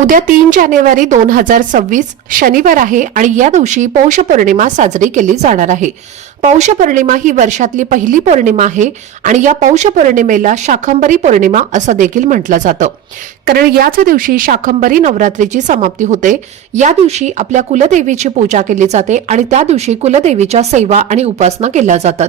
उद्या तीन जानेवारी दोन हजार सव्वीस शनिवार आहे आणि या दिवशी पौष पौर्णिमा साजरी केली जाणार आहे. पौष पौर्णिमा ही वर्षातली पहिली पौर्णिमा आहे आणि या पौष पौर्णिमेला शाखंबरी पौर्णिमा असं देखील म्हटलं जातं. कारण याच दिवशी शाखंबरी नवरात्रीची समाप्ती होते. या दिवशी आपल्या कुलदेवीची पूजा केली जाते आणि त्या दिवशी कुलदेवीच्या सेवा आणि उपासना केल्या जातात.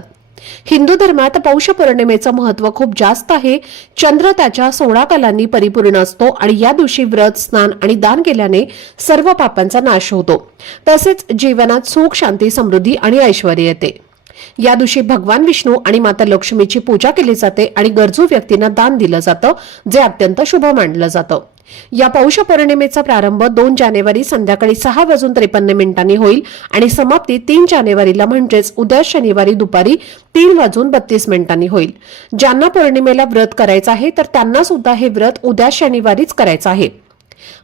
हिंदू धर्मात पौष पौर्णिमेचं महत्त्व खूप जास्त आहे. चंद्र त्याच्या सोळा कलांनी परिपूर्ण असतो आणि या दिवशी व्रत स्नान आणि दान केल्याने सर्व पापांचा नाश होतो. तसेच जीवनात सुख शांती समृद्धी आणि ऐश्वर येते. या दिवशी भगवान विष्णू आणि माता लक्ष्मीची पूजा केली जाते आणि गरजू व्यक्तींना दान दिलं जातं जे अत्यंत शुभ मानलं जातं. या पौष पौर्णिमेचा प्रारंभ दोन जानेवारी संध्याकाळी सहा वाजून त्रेपन्न मिनिटांनी होईल आणि समाप्ती तीन जानेवारीला म्हणजेच उद्या शनिवारी दुपारी तीन वाजून बत्तीस मिनिटांनी होईल. ज्यांना पौर्णिमेला व्रत करायचं आहे तर त्यांना सुद्धा हे व्रत उद्या शनिवारीच करायचं आहे.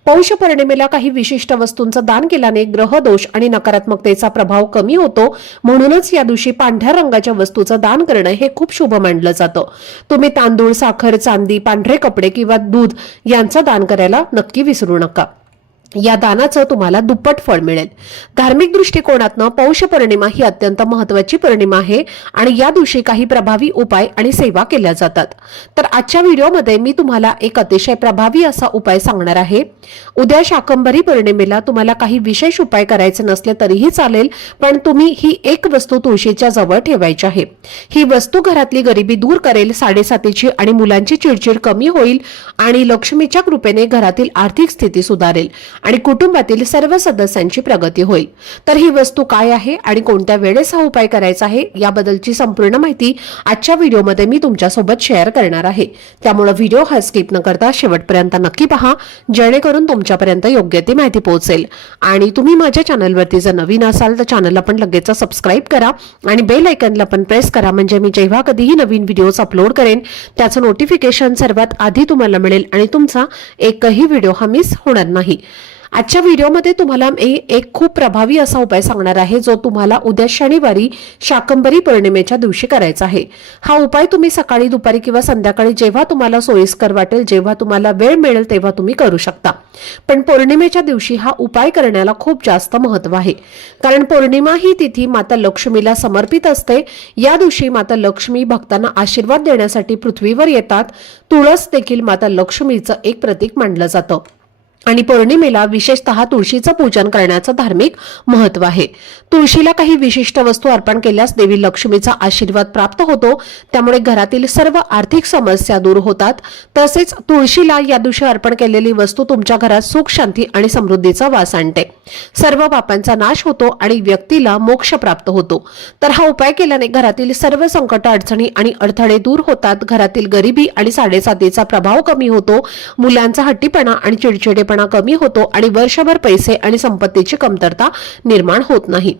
पौष पौर्णिमेला काही विशिष्ट वस्तूंचं दान केल्याने ग्रहदोष आणि नकारात्मकतेचा प्रभाव कमी होतो. म्हणूनच या दिवशी पांढऱ्या रंगाच्या वस्तूचं दान करणं हे खूप शुभ मानलं जातं. तुम्ही तांदूळ साखर चांदी पांढरे कपडे किंवा दूध यांचं दान करायला नक्की विसरू नका. या दानाचं तुम्हाला दुप्पट फळ मिळेल. धार्मिक दृष्टिकोनातनं पौष पौर्णिमा ही अत्यंत महत्वाची पौर्णिमा आहे आणि या दिवशी काही प्रभावी उपाय आणि सेवा केल्या जातात. तर आजच्या व्हिडिओमध्ये मी तुम्हाला एक अतिशय प्रभावी असा उपाय सांगणार आहे. उद्या शाकंभरी पौर्णिमेला तुम्हाला काही विशेष उपाय करायचे नसले तरीही चालेल पण तुम्ही ही एक वस्तू तुळशीच्या जवळ ठेवायची आहे. ही वस्तू घरातली गरिबी दूर करेल साडेसातीची आणि मुलांची चिडचिड कमी होईल आणि लक्ष्मीच्या कृपेने घरातील आर्थिक स्थिती सुधारेल. आणि कुटुंबातील सर्व सदस्यांची प्रगती होईल. तर ही वस्तू काय आहे आणि कोणत्या वेळेस हा उपाय करायचा आहे याबद्दलची संपूर्ण माहिती आजच्या व्हिडिओमध्ये मी तुमच्यासोबत शेअर करणार आहे. त्यामुळे व्हिडिओ हा स्किप न करता शेवटपर्यंत नक्की पहा जेणेकरून तुमच्यापर्यंत योग्य ती माहिती पोहोचेल. आणि तुम्ही माझ्या चॅनलवरती जर नवीन असाल तर चॅनलला पण लगेच सबस्क्राईब करा आणि बेल आयकनला पण प्रेस करा म्हणजे मी जेव्हा कधीही नवीन व्हिडिओज अपलोड करेन त्याचं नोटिफिकेशन सर्वात आधी तुम्हाला मिळेल आणि तुमचा एकही व्हिडिओ हा मिस होणार नाही. आजच्या व्हिडिओमध्ये तुम्हाला मी एक खूप प्रभावी असा उपाय सांगणार आहे जो तुम्हाला उद्या शनिवारी शाकंबरी पौर्णिमेच्या दिवशी करायचा आहे. हा उपाय तुम्ही सकाळी दुपारी किंवा संध्याकाळी जेव्हा तुम्हाला सोयीस्कर वाटेल जेव्हा तुम्हाला वेळ मिळेल तेव्हा तुम्ही करू शकता. पण पौर्णिमेच्या दिवशी हा उपाय करण्याला खूप जास्त महत्त्व आहे. कारण पौर्णिमा ही तिथी माता लक्ष्मीला समर्पित असते. या दिवशी माता लक्ष्मी भक्तांना आशीर्वाद देण्यासाठी पृथ्वीवर येतात. तुळस देखील माता लक्ष्मीचं एक प्रतीक मानलं जातं. आणि पौर्णिमेला विशेषतः तुळशीचं पूजन करण्याचं धार्मिक महत्त्व आहे. तुळशीला काही विशिष्ट वस्तू अर्पण केल्यास देवी लक्ष्मीचा आशीर्वाद प्राप्त होतो. त्यामुळे घरातील सर्व आर्थिक समस्या दूर होतात. तसेच तुळशीला या दिवशी अर्पण केलेली वस्तू तुमच्या घरात सुख शांती आणि समृद्धीचा वास आणते. सर्व पापांचा नाश होतो आणि व्यक्तीला मोक्ष प्राप्त होतो. तर हा उपाय केल्याने घरातील सर्व संकट अडचणी आणि अडथळे दूर होतात. घरातील गरिबी आणि साडेसातीचा प्रभाव कमी होतो. मुलांचा हट्टीपणा आणि चिडचिडे चिडचिडेपणा कमी होतो आणि वर्षभर पैसे आणि संपत्तीची कमतरता निर्माण होत नाही.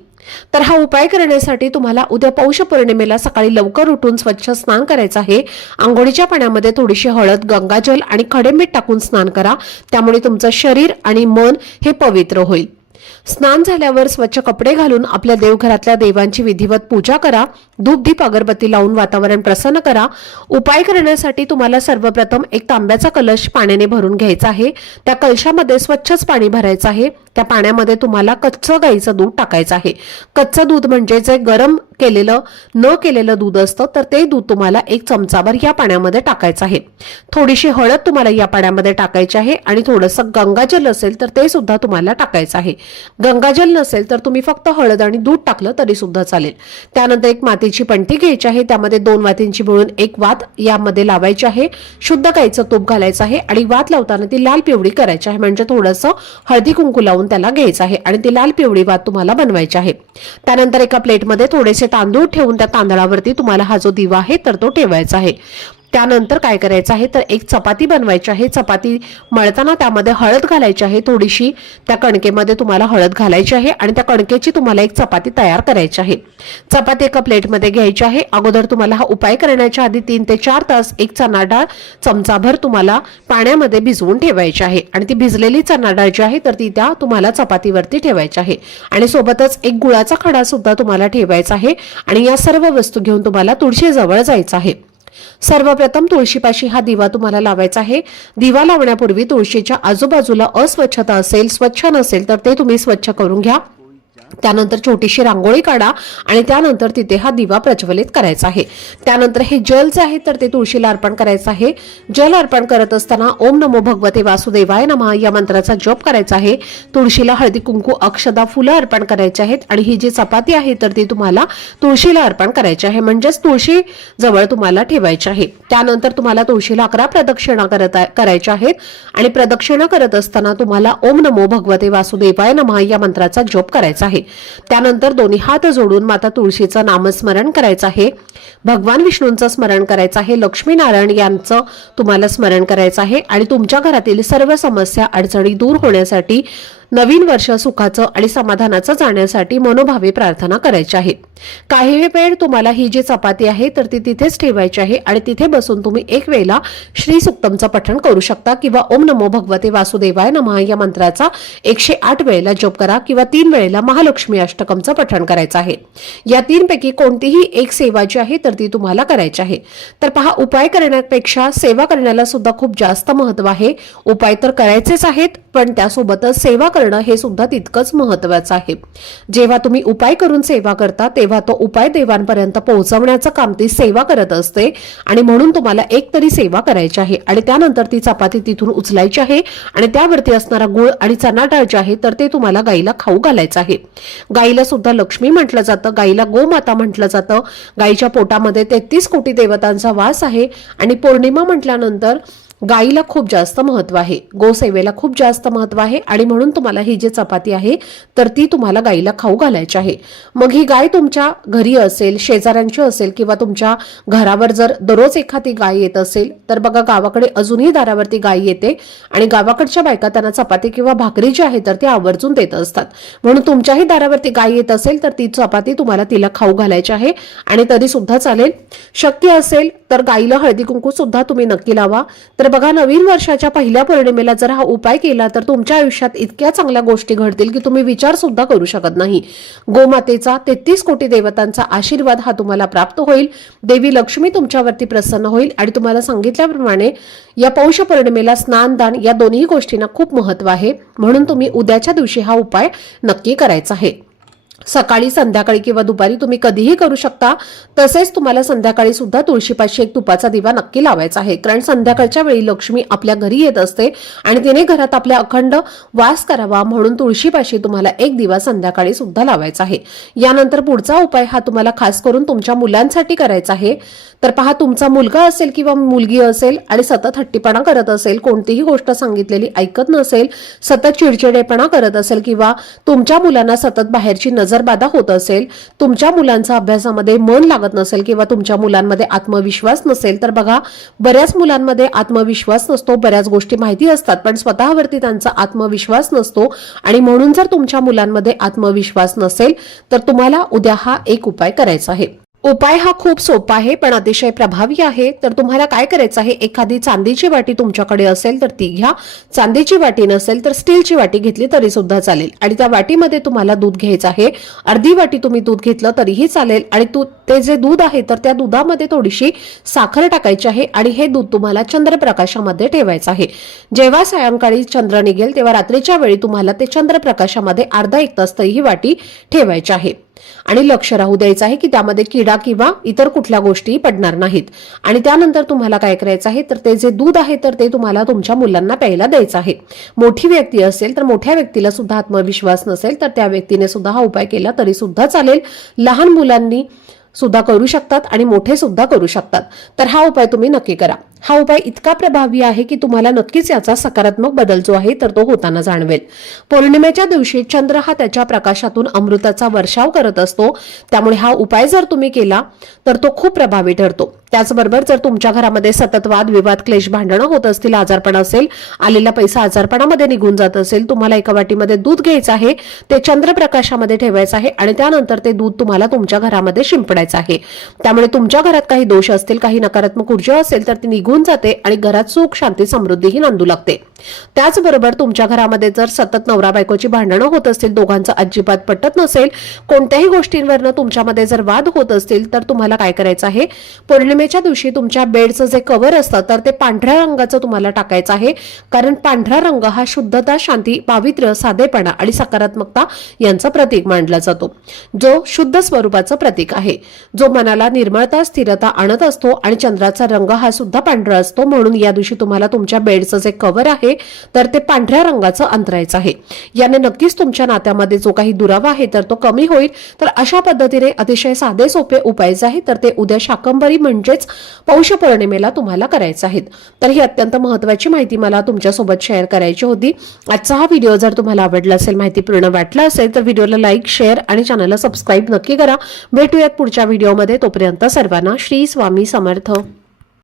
तर हा उपाय करण्यासाठी तुम्हाला उद्या पौष पौर्णिमेला सकाळी लवकर उठून स्वच्छ स्नान करायचं आहे. आंघोळीच्या पाण्यामध्ये थोडीशी हळद गंगाजल आणि खडे मीठ टाकून स्नान करा. त्यामुळे तुमचं शरीर आणि मन हे पवित्र होईल. स्नान झाल्यावर स्वच्छ कपडे घालून आपल्या देवघरातल्या देवांची विधिवत पूजा करा धूपधीप अगरबत्ती लावून वातावरण प्रसन्न करा. उपाय करण्यासाठी तुम्हाला सर्वप्रथम एक तांब्याचा कलश पाण्याने भरून घ्यायचा आहे. त्या कलशामध्ये स्वच्छच पाणी भरायचं आहे. त्या पाण्यामध्ये तुम्हाला कच्चं गाईचं दूध टाकायचं आहे. कच्चं दूध म्हणजे जे गरम केलेलं न केलेलं दूध असतं तर ते दूध तुम्हाला एक चमचाभर या पाण्यामध्ये टाकायचं आहे. थोडीशी हळद तुम्हाला या पाण्यामध्ये टाकायची आहे आणि थोडंसं गंगाजल असेल तर ते सुद्धा तुम्हाला टाकायचं आहे. गंगाजल नसेल तर तुम्ही फक्त हळद आणि दूध टाकलं तरी सुद्धा चालेल. त्यानंतर एक मातीची पंटी घ्यायची आहे त्यामध्ये दोन वातींची मिळून एक वात यामध्ये लावायची आहे. शुद्ध गाईचं तूप घालायचं आहे आणि वात लावताना ती लाल पिवळी करायची आहे. म्हणजे थोडंसं हळदी कुंकू लावून त्याला घ्यायचं आहे आणि ती लाल पिवळी भात तुम्हाला बनवायची आहे. त्यानंतर एका प्लेटमध्ये थोडेसे तांदूळ ठेवून त्या तांदळावरती तुम्हाला हा जो दिवा आहे तर तो ठेवायचा आहे. त्यानंतर काय करायचं आहे? तर एक चपाती बनवायची आहे. चपाती मळताना त्यामध्ये हळद घालायची आहे थोडीशी. त्या कणकेमध्ये तुम्हाला हळद घालायची आहे आणि त्या कणकेची तुम्हाला एक चपाती तयार करायची आहे. चपाती एका प्लेटमध्ये घ्यायची आहे. अगोदर तुम्हाला हा उपाय करण्याच्या आधी तीन ते चार तास एक चना डाळ चमचाभर तुम्हाला पाण्यामध्ये भिजवून ठेवायची आहे. आणि ती भिजलेली चना डाळ जी आहे तर ती त्या तुम्हाला चपातीवरती ठेवायची आहे. आणि सोबतच एक गुळाचा खडा सुद्धा तुम्हाला ठेवायचा आहे. आणि या सर्व वस्तू घेऊन तुम्हाला तुळशीजवळ जायचं आहे. सर्वप्रथम तुळशीपाशी हा दिवा तुम्हाला लावायचा आहे. दिवा लावण्यापूर्वी तुळशीच्या आजूबाजूला अस्वच्छता असेल स्वच्छ नसेल तर ते तुम्ही स्वच्छ करून घ्या. त्यानंतर छोटीशी रांगोळी काढा आणि त्यानंतर तिथे हा दिवा प्रज्वलित करायचा आहे. त्यानंतर हे जल जे आहे तर ते तुळशीला अर्पण करायचं आहे. जल अर्पण करत असताना ओम नमो भगवते वासुदेवाय नमः या मंत्राचा जप करायचा आहे. तुळशीला हळदी कुंकू अक्षदा फुलं अर्पण करायची आहेत आणि ही जी चपाती आहे तर ती तुम्हाला तुळशीला अर्पण करायची आहे. म्हणजेच तुळशी जवळ तुम्हाला ठेवायची आहे. त्यानंतर तुम्हाला तुळशीला अकरा प्रदक्षिणा करत करायच्या आहेत आणि प्रदक्षिणा करत असताना तुम्हाला ओम नमो भगवते वासुदेवाय नमः या मंत्राचा जप करायचा आहे. त्यानंतर दोन्ही हात जोडून माता तुळशीचं नामस्मरण करायचं आहे. भगवान विष्णूंचं स्मरण करायचं आहे. लक्ष्मीनारायण यांचं तुम्हाला स्मरण करायचं आहे. आणि तुमच्या घरातील सर्व समस्या अडचणी दूर होण्यासाठी नवीन वर्ष सुखाचं आणि समाधानाचं जाण्यासाठी मनोभावे प्रार्थना करायच्या आहेत. काही वेळ तुम्हाला ही जी चपाती आहे तर ती तिथेच ठेवायची आहे आणि तिथे बसून तुम्ही एक वेळेला श्री सुक्तमचं पठण करू शकता किंवा ओम नमो भगवते वासुदेवाय नमः या मंत्राचा एकशे आठ वेळेला जप करा किंवा तीन वेळेला महालक्ष्मी अष्टकमचं पठण करायचं आहे. या तीनपैकी कोणतीही एक सेवा जी आहे तर ती तुम्हाला करायची आहे. तर पहा उपाय करण्यापेक्षा सेवा करण्याला सुद्धा खूप जास्त महत्त्व आहे. उपाय तर करायचेच आहेत पण त्यासोबतच सेवा करणं हे सुद्धा तितकंच महत्वाचं आहे. जेव्हा तुम्ही उपाय करून सेवा करता तेव्हा तो उपाय देवांपर्यंत पोहोचवण्याचं काम ती सेवा करत असते आणि म्हणून तुम्हाला एक तरी सेवा करायची आहे. आणि त्यानंतर ती चपाती तिथून उचलायची आहे आणि त्यावरती असणारा गुळ आणि चणा डाळ जे आहे तर ते तुम्हाला गाईला खाऊ घालायचं आहे. गाईला सुद्धा लक्ष्मी म्हटलं जातं गाईला गोमाता म्हटलं जातं. गाईच्या पोटामध्ये तेहतीस कोटी देवतांचा वास आहे आणि पौर्णिमा म्हटल्यानंतर गाईला खूप जास्त महत्त्व आहे गोसेवेला खूप जास्त महत्त्व आहे आणि म्हणून तुम्हाला ही जी चपाती आहे तर ती तुम्हाला गाईला खाऊ घालायची आहे. मग ही गाय तुमच्या घरी असेल शेजाऱ्यांची असेल किंवा तुमच्या घरावर जर दररोज एखादी गाय येत असेल तर बघा गावाकडे अजूनही दारावरती गाय येते आणि गावाकडच्या बायका त्यांना चपाती किंवा भाकरी जी आहे तर ती आवर्जून देत असतात. म्हणून तुमच्याही दारावरती गाय येत असेल तर ती चपाती तुम्हाला तिला खाऊ घालायची आहे आणि तरी सुद्धा चालेल. शक्य असेल तर गाईला हळदी कुंकू सुद्धा तुम्ही नक्की लावा. तर तर बघा नवीन वर्षाच्या पहिल्या पौर्णिमेला जर हा उपाय केला तर तुमच्या आयुष्यात इतक्या चांगल्या गोष्टी घडतील की तुम्ही विचार सुद्धा करू शकत नाही. गोमातेचा तेहतीस कोटी देवतांचा आशीर्वाद हा तुम्हाला प्राप्त होईल. देवी लक्ष्मी तुमच्यावरती प्रसन्न होईल. आणि तुम्हाला सांगितल्याप्रमाणे या पौष पौर्णिमेला स्नानदान या दोन्ही गोष्टींना खूप महत्त्व आहे. म्हणून तुम्ही उद्याच्या दिवशी हा उपाय नक्की करायचा आहे. सकाळी संध्याकाळी किंवा दुपारी तुम्ही कधीही करू शकता. तसेच तुम्हाला संध्याकाळी सुद्धा तुळशीपाशी एक तुपाचा दिवा नक्की लावायचा आहे. कारण संध्याकाळच्या वेळी लक्ष्मी आपल्या घरी येत असते आणि तिने घरात आपल्या अखंड वास करावा म्हणून तुळशीपाशी तुम्हाला एक दिवा संध्याकाळी सुद्धा लावायचा आहे. यानंतर पुढचा उपाय हा तुम्हाला खास करून तुमच्या मुलांसाठी करायचा आहे. तर पहा तुमचा मुलगा असेल किंवा मुलगी असेल आणि सतत हट्टीपणा करत असेल कोणतीही गोष्ट सांगितलेली ऐकत नसेल सतत चिडचिडेपणा करत असेल किंवा तुमच्या मुलांना सतत बाहेरची नजरबाधा होत असेल तुमच्या मुलांचा अभ्यासामध्ये मन लागत नसेल किंवा तुमच्या मुलांमध्ये आत्मविश्वास नसेल तर बघा बऱ्याच मुलांमध्ये आत्मविश्वास नसतो बऱ्याच गोष्टी माहिती असतात पण स्वतःवरती त्यांचा आत्मविश्वास नसतो. आणि म्हणून जर तुमच्या मुलांमध्ये आत्मविश्वास नसेल तर तुम्हाला उद्या हा एक उपाय करायचा आहे. उपाय हा खूप सोपा आहे पण अतिशय प्रभावी आहे. तर तुम्हाला काय करायचं आहे? एखादी चांदीची वाटी तुमच्याकडे असेल तर ती घ्या. चांदीची वाटी नसेल तर स्टीलची वाटी घेतली तरी सुद्धा चालेल. आणि त्या वाटीमध्ये तुम्हाला दूध घ्यायचं आहे. अर्धी वाटी तुम्ही दूध घेतलं तरीही चालेल. आणि तू ते जे दूध आहे तर त्या दुधामध्ये थोडीशी साखर टाकायची आहे आणि हे दूध तुम्हाला चंद्रप्रकाशामध्ये ठेवायचं आहे. जेव्हा सायंकाळी चंद्र निघेल तेव्हा रात्रीच्या वेळी तुम्हाला ते चंद्रप्रकाशामध्ये अर्धा एक तास तरी ही वाटी ठेवायची आहे. आणि लक्ष राहू द्यायचं आहे की त्यामध्ये किडा किंवा इतर कुठल्या गोष्टी पडणार नाहीत. आणि त्यानंतर तुम्हाला काय करायचं आहे? तर ते जे दूध आहे तर ते तुम्हाला तुमच्या मुलांना प्यायला द्यायचं आहे. मोठी व्यक्ती असेल तर मोठ्या व्यक्तीला सुद्धा आत्मविश्वास नसेल तर त्या व्यक्तीने सुद्धा हा उपाय केला तरी सुद्धा चालेल. लहान मुलांनी सुद्धा करू शकतात आणि मोठे सुद्धा करू शकतात. तर हा उपाय तुम्ही नक्की करा. हा उपाय इतका प्रभावी आहे की तुम्हाला नक्कीच याचा सकारात्मक बदल जो आहे तर तो होताना जाणवेल. पौर्णिमेच्या दिवशी चंद्र हा त्याच्या प्रकाशातून अमृताचा वर्षाव करत असतो. त्यामुळे हा उपाय जर तुम्ही केला तर तो खूप प्रभावी ठरतो. त्याचबरोबर जर तुमच्या घरामध्ये सतत वाद विवाद क्लेश भांडणं होत असतील आजारपण असेल आलेला पैसा आजारपणामध्ये निघून जात असेल तुम्हाला एका वाटीमध्ये दूध घ्यायचं आहे ते चंद्रप्रकाशामध्ये ठेवायचं आहे आणि त्यानंतर ते दूध तुम्हाला तुमच्या घरामध्ये शिंपडायचं आहे. त्यामुळे तुमच्या घरात काही दोष असतील काही नकारात्मक ऊर्जा असेल तर ती निघून जाते आणि घरात सुख शांती समृद्धीही नांदू लागते. त्याचबरोबर तुमच्या घरामध्ये जर सतत नवरा बायकोची भांडणं होत असतील दोघांचं अजिबात पटत नसेल कोणत्याही गोष्टींवरनं तुमच्यामध्ये जर वाद होत असतील तर तुम्हाला काय करायचं आहे? पौर्णिमेच्या दिवशी तुमच्या बेडचं जे कव्हर असतं तर ते पांढऱ्या रंगाचं तुम्हाला टाकायचं आहे. कारण पांढरा रंग हा शुद्धता शांती पावित्र्य साधेपणा आणि सकारात्मकता यांचं प्रतीक मानला जातो. जो शुद्ध स्वरूपाचं प्रतीक आहे. जो मनाला निर्मळता स्थिरता आणत असतो आणि चंद्राचा रंग हा सुद्धा पांढरा असतो. म्हणून या दिवशी तुम्हाला तुमच्या बेडचं जे कव्हर आहे तर ते पांढऱ्या रंगाचं अंतरायचं आहे. याने नक्कीच तुमच्या नात्यामध्ये जो काही दुरावा आहे तर तो कमी होईल. तर अशा पद्धतीने अतिशय साधे सोपे उपाय जे आहे तर ते उद्या शाकंभरी म्हणजेच पौष पौर्णिमेला तुम्हाला करायचं आहेत. तर ही अत्यंत महत्वाची माहिती मला तुमच्यासोबत शेअर करायची होती. आजचा हा व्हिडिओ जर तुम्हाला आवडला असेल माहिती पूर्ण वाटला असेल तर व्हिडिओला लाईक शेअर आणि चॅनलला सबस्क्राईब नक्की करा. भेटूयात पुढच्या व्हिडिओमध्ये तोपर्यंत सर्वांना श्री स्वामी समर्थ.